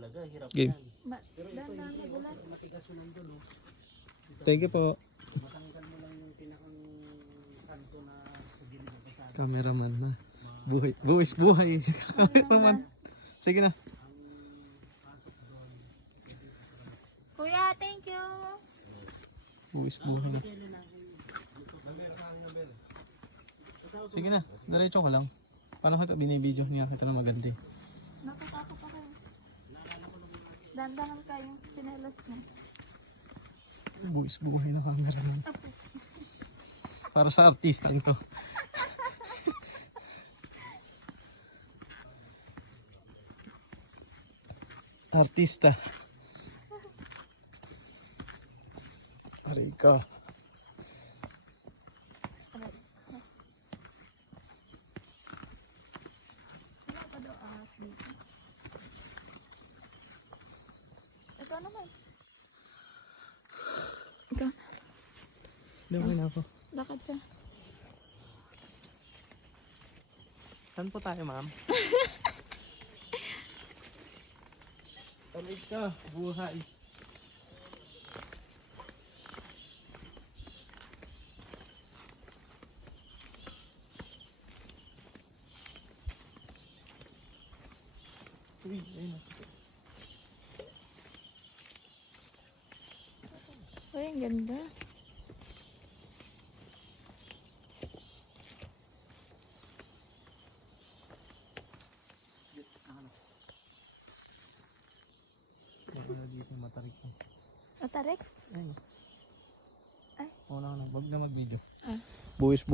talaga, hirap Game. yan. Pero ito hindi, matigas yun nandun, oh. Thank you po. Matanggal mo lang yung pinakang kanto na sa gilid ng pasada. Cameraman na. Buhay. Buhay. Cameraman. Sige na. Kuya, thank you. Buhay na. Sige na. Diretso ka lang. Paano kita binibideo niya kita na maganda eh. Nakakako pa kayo. Dandahan kayong sinelas mo. Buhay na cameraman. Para sa artistang to. Artista. Aray ka. Wala pa daw dito. Ikaw naman. Ikaw. Dawin na ako. Lakad ka. Saan po tayo, ma'am? Aray ka. Buhay. Uy, ayun na. Uy, ang ganda. Wala dito yung matarik ko. Matarik? Ayun. Ay. Wala na. Wag na mag-video. Ah. Buwis